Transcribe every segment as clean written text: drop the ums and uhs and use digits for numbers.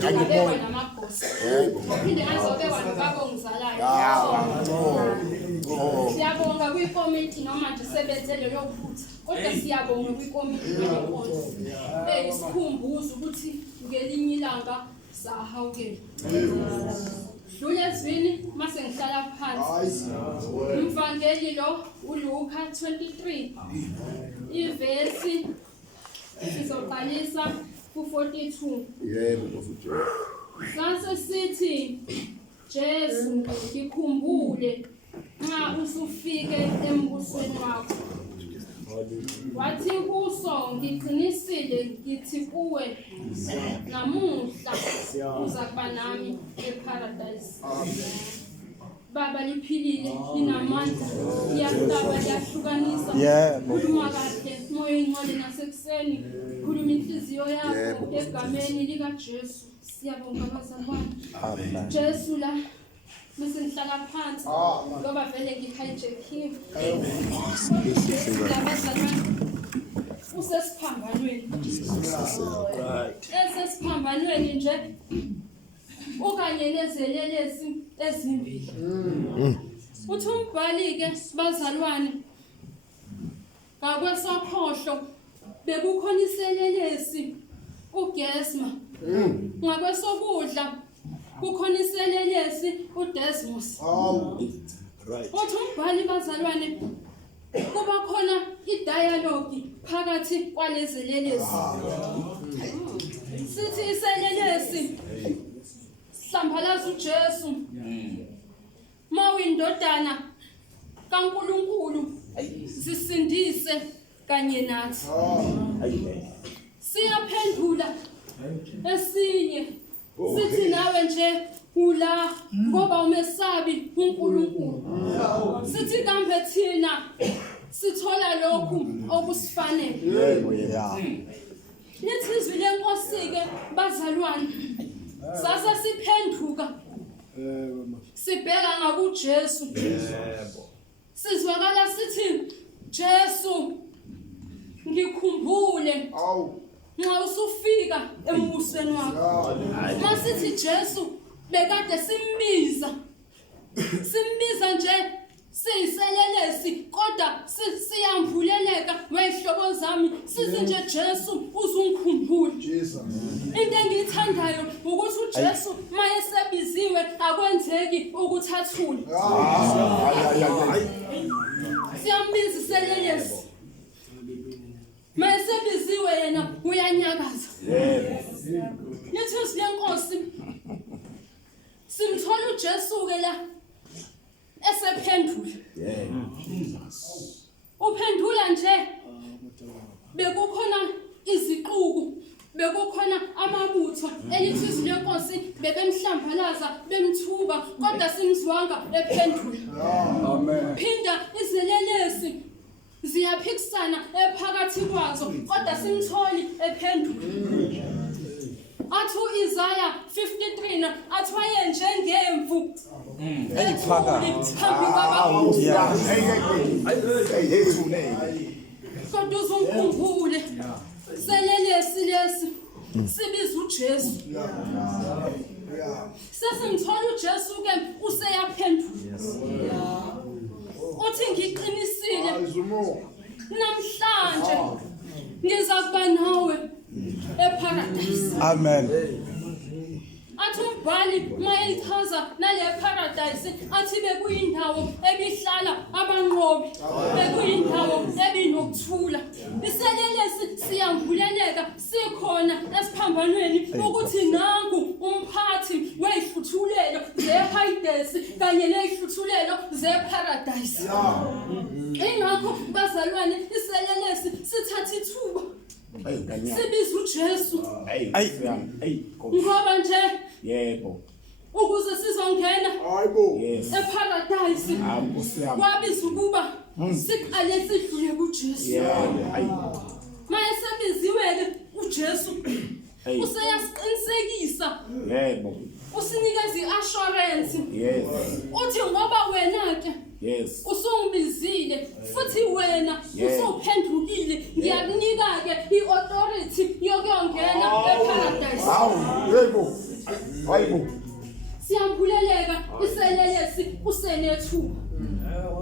ngabekwa namabhosi uphinde ngazobekwa nobaba ongizalayo. Siyabonga kwikomiti noma nje sebenzele lokuphutha kodwa siyabonga kwikomiti lenkonzo isikhumbuzo ukuthi ngelinye ilanga sahawukela. Dlula ezwini mase ngihlala phansi. Umvangeli lo uLuka 23 ivesi sizoqalisa ku42. Yebo bafuthu. Sase sithi Jesu ngikhumbule nxa usufike embusweni wakho. Wathi kuso ngiqinisile ngithi kuwe namuhla uza kuba nami eparadise. Baba liphilile linamandla liyahlaba liyahlukanisa khuluma kahle moya ingcwele nasekuseni khuluma inhliziyo yakho egameni lika Jesu. Siyabonga bazalwane. Jesu la bese ngihlala phansi ngoba vele ngihijackhiwe. Usesiphambanweni. Esesiphambanweni nje okanye nezelelesi ezimbili. Uthi umbhali ke bazalwane ngakwesokhohlo bekukhona iselelesi uGesma. Ngakwesokudla kukhona iselelesi uDesmos. Uthi umbhali bazalwane kuba khona idialogue phakathi kwalezelelesi. Sithi iselelesi hlambalaza uJesu mawindodana kaNkulunkulu sisindise kanye nathi. Siyaphendula esinye sithi nawe nje ula ngoba umesabi uNkulunkulu. Sithi kambe thina sithola lokhu okusifanele. Yebo yeah. Lithi izwi lenkosi ke bazalwane sasa siphenduka sibheka ngakuJesu. Yebo. Sizwakala sithi Jesu ngikhumbule nxa usufika embusweni wakho. Masithi Jesu bekade simbiza nje siyiselelesi kodwa siyamvuleleka wehlobo zami sithi nje Jesu uzungikhumbule. Into engiyithandayo ukuthi uJesu mayesebiziwe akwenzeki ukuthi athule. Siyambiza iselelesi mayesebiziwe yena uyanyakaza. Lithi izwi lenkosi simthola uJesu ke la esephendula. Uphendula nje bekukhona iziquku bekukhona amabutho elithi izwi lenkosi bebemhlambalaza bemthuba kodwa simzwanga ephendula. Amen. Phinda izelelesi ziyaphikisana ephakathi kwazo kodwa simtholi ephendula. Athu Isaiah 53 na athwaye njengemvu Eyiphakathi. Phambi kwababusi. Kodwa uzungikhumbule selelesi lesi sibiza uJesu. Sesimthola uJesu ke useyaphendula. Uthi ngiqinisile namhlanje ngiza kuba nawe eparadise. Amen. Athi umbhali mayechaza nale paradise athi bekuyindawo ebihlala abanqobi, bekuyindawo ebinokuthula. Iselelesi siyamvuleleka sikhona esiphambanweni ukuthi nangu umphathi weyihluthulelo zeParadise kanye neyihluthulelo zeParadise. Ingakho bazalwane iselelesi sithatha ithuba sibiza uJesu. Ngoba nje Yebo. ukuze sizongena eParadise kwabiza ukuba siqale sidlule kuJesu. Mayesebiziwe uJesu useyasiqinisekisa. Yebo. Usinikeza iassurance. Yes. Uthi ngoba wena ke Yes. Usungibizile futhi wena usuphendukile ngiyakunika ke iauthority yokuyongena eparadise. Yebo. Hayibo. Siyambuleleka iselelesi usenethuba.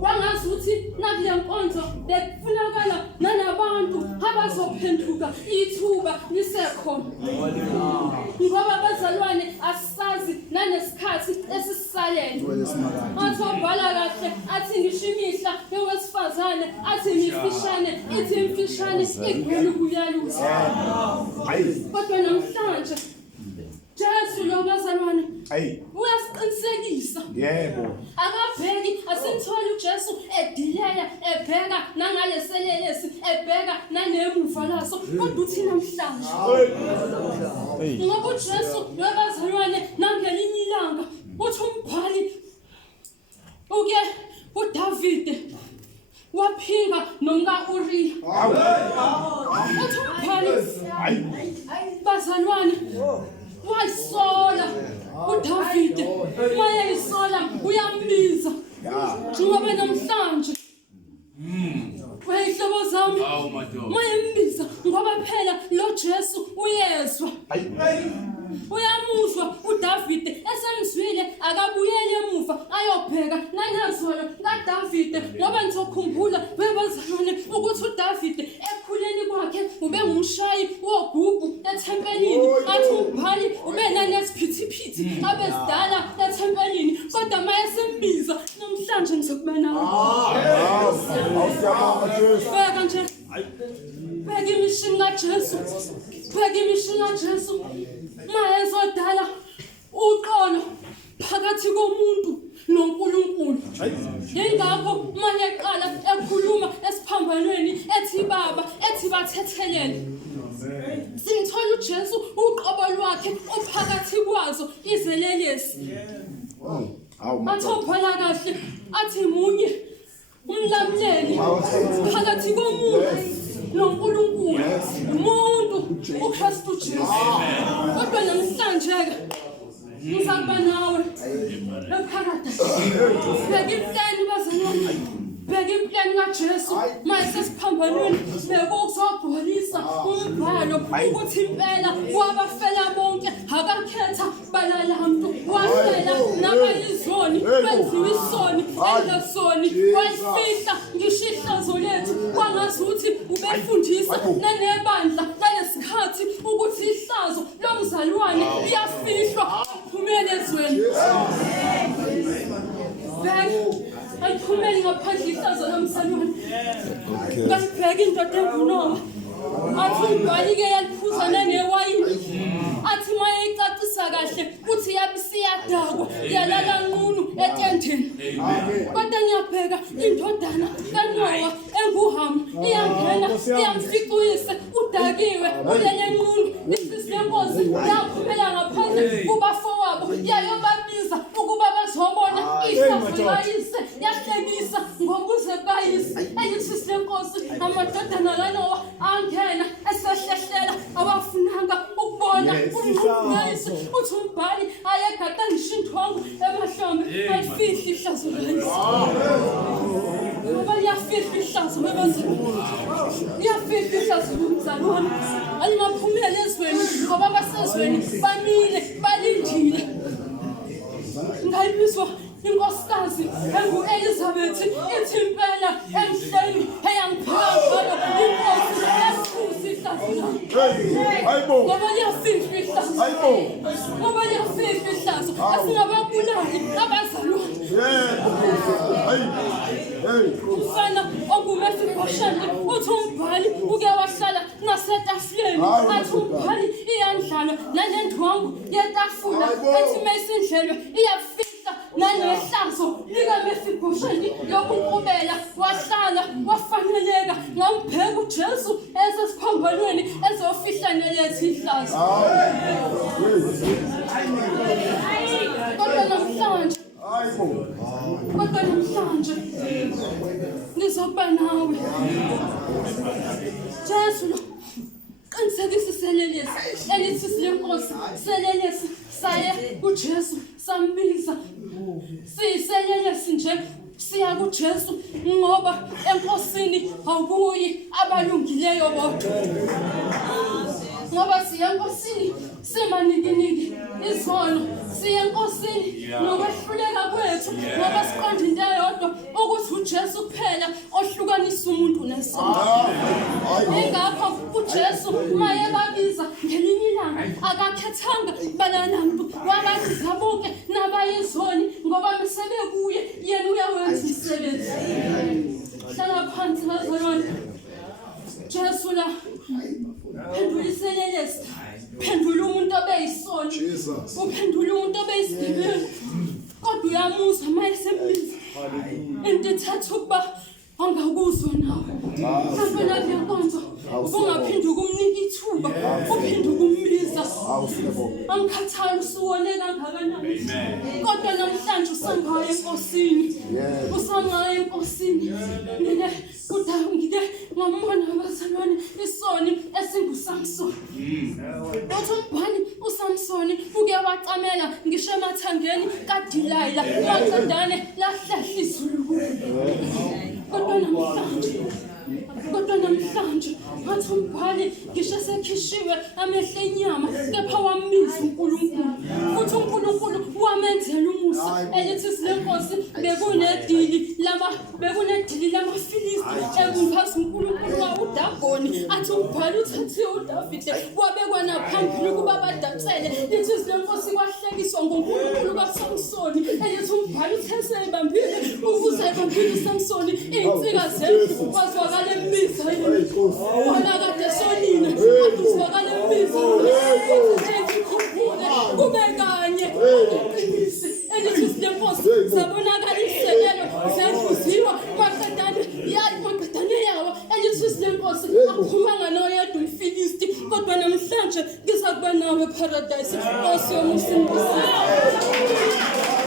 Wangazuthi nakule nkonzo bekufunakala nanabantu abazophenduka ithuba lisekhona. Ngoba bazalwane asisazi nanesikhathi esisisalele. Athobhala kahle athi ngisho imihla yowesifazane athi imifishane ithi imfishane igcwele ukuyalusa. Kodwa namhlanje Jesu lo bazalwane uyasiqinisekisa. Yebo. Akabheki asitholi uJesu edileya ebheka nangaleselelesi ebheka nanemuva laso kodwa uthi namhlanje. Ngoba uJesu lo bazalwane nangelinye ilanga uthi umbhali uke uDavide waphinga nomka Uriya. Uthi umbhali bazalwane wayisola uDavide mayeyisola uyambiza njengoba namhlanje wayihlobo zami mayembiza ngoba phela lo Jesu uyezwa uyamuzwa uDavide esemzwile akabuyele emuva ayobheka nanazolo kaDavide ngoba ngizokhumbula bebazalwane ukuthi uDavide ekhuleni kwakhe ube ngumshayi wogugu ethempelini athi umbhali ube nanesiphithiphithi abesidala ethempelini kodwa mayesembiza namhlanje ngizokuba nawe. Bheka nje bheka imishini kaJesu bheka imishini kaJesu mayezodala uqolo phakathi komuntu noNkulunkulu. Yingakho manje eqala ekhuluma esiphambanweni ethi baba ethi bathethelele. Singithola uJesu uqobo lwakhe ophakathi kwazo izelelesi. Athobhala kahle athi munye umlamleli phakathi komuntu noNkulunkulu umuntu uKristu Jesu. Kodwa namhlanje ke ngizakuba nawe eparadise. Bheka implani bazalwane bheka implani kaJesu mayesesiphambanweni bekuzogcwalisa umbhalo ukuthi impela wabafela bonke akakhetha balalamntu wafela nabayizoni benziwe isoni engasoni wayifihla ngisho ihlazo lethu kwangazuthi ubefundisa nanebandla nalesikhathi ukuthi ihlazo lomzalwane liyafihlwa aphumele ezweni. Ayiphumeli ngaphandle ihlazo lomzalwane. Ngasibheka indoda engunoma athi umbhali-ke yaliphuza nanewayini athi mayeyicacisa kahle uthi yabisiyadakwa yalala nqunu etenteni. Kodwa ngiyabheka indodana kaNowa enguHamu iyangena iyamfica uyise udakiwe ulele nqunu. Isenkosi yaphumela ngaphandle kubafowabo yayobabiza ukuba bazobona ihlazo layise yahlekisa ngokuze bayise eyithi senkosi amadodana kaNowa angena esehlehlela abafunanga ukubona umnqumisi uthi umbhali ayegada ngisho indongo emahlombe ayifihla ihlazo layise. Ngoba liyafihla ihlazo bebazalwane liyafihla ihlazo lomzalwane alimaphumela ezweni ngoba basezweni bamile balindile. Ngayibizwa inkosikazi engu-Elizabeth ithi impela emhleni eyangipheka ngayo inkosi yasiphuza ihlazo lami ngoba liyafihla ihlazo ngoba liyafihla ihlazo asingababulali abazalwane. Umfana onguMefibhosheth uthi umbhali uke wahlala nasetafuleni athi umbhali iyandlala nanendwangu yetafula ethi mayisindlelwe iyafihla nanehlazo likaMefibhosheth yokunkqubela wahlala wafaneleka ngambheka uJesu esesiphambanweni ezofihla nelethi ihlazo. Kodwa namhlanje ngizokuba nawe Jesu lo qinisekisa iselelesi elithi silenkosi selelesi saye uJesu sambiza siyiselelesi nje siya kuJesu ngoba enkosini awubuyi abalungileyo bodwa. Ngoba siya enkosini simanikiniki izono, siya enkosini nokwehluleka kwethu ngoba siqonda into eyodwa ukuthi uJesu kuphela ohlukanisa umuntu nesono. Engakho uJesu maye babiza ngelinye ilanga akakhethanga bananamntu wababiza bonke nabayizoni ngoba mesebe kuye yena uyawenza umsebenzi. Hlala phansi bazalwane. Jesu la phenduliselelesi, phendula umuntu obeyisoni, uphendula umuntu obeyisigebengu, kodwa uyamuza mayesembiza into ethatha ukuba angakuzwa nawe. Kafana kuyankonzo ubungaphindi ukumnika ithuba, uphinde ukumbiza. Angikhathali usuwone kangakanani, kodwa namhlanje usangaya enkosini, usangaya enkosini. Ngike ngambona abazalwane isoni esinguSamsoni. Uthi umbhali uSamsoni uke wacamela ngisho emathangeni kaDilayila waqedane lahlahla izulu kuye. Kodwa namhlanje ngathi umbhali ngisho sekhishiwe amehlo enyama kepha wambiza uNkulunkulu. Futhi uNkulunkulu wamenzela umusa elithi silenkosi bekunedili lamafilisti ebungazi uNkulunkulu wawuDagoni. Athi umbhali uthathiwe uDavide wabekwa naphambili ukuba badatsele. Lithi silenkosi kwahlekiswa ngoNkulunkulu kaSamsoni. Elithi umbhali uthese ebambile ukuze ebambile uSamsoni insika zemvu kwazwakala embiza yena. Wona kade sonina kwazwakala embiza. Kube kanye iqinisi elithi silenkosi zabonakala isekelo zenhliziyo maqedane yawo elithi silenkosi akhuluma noyedwa umfilisti. Kodwa namhlanje ngizakuba nawe eparadise Nkosi yomusa.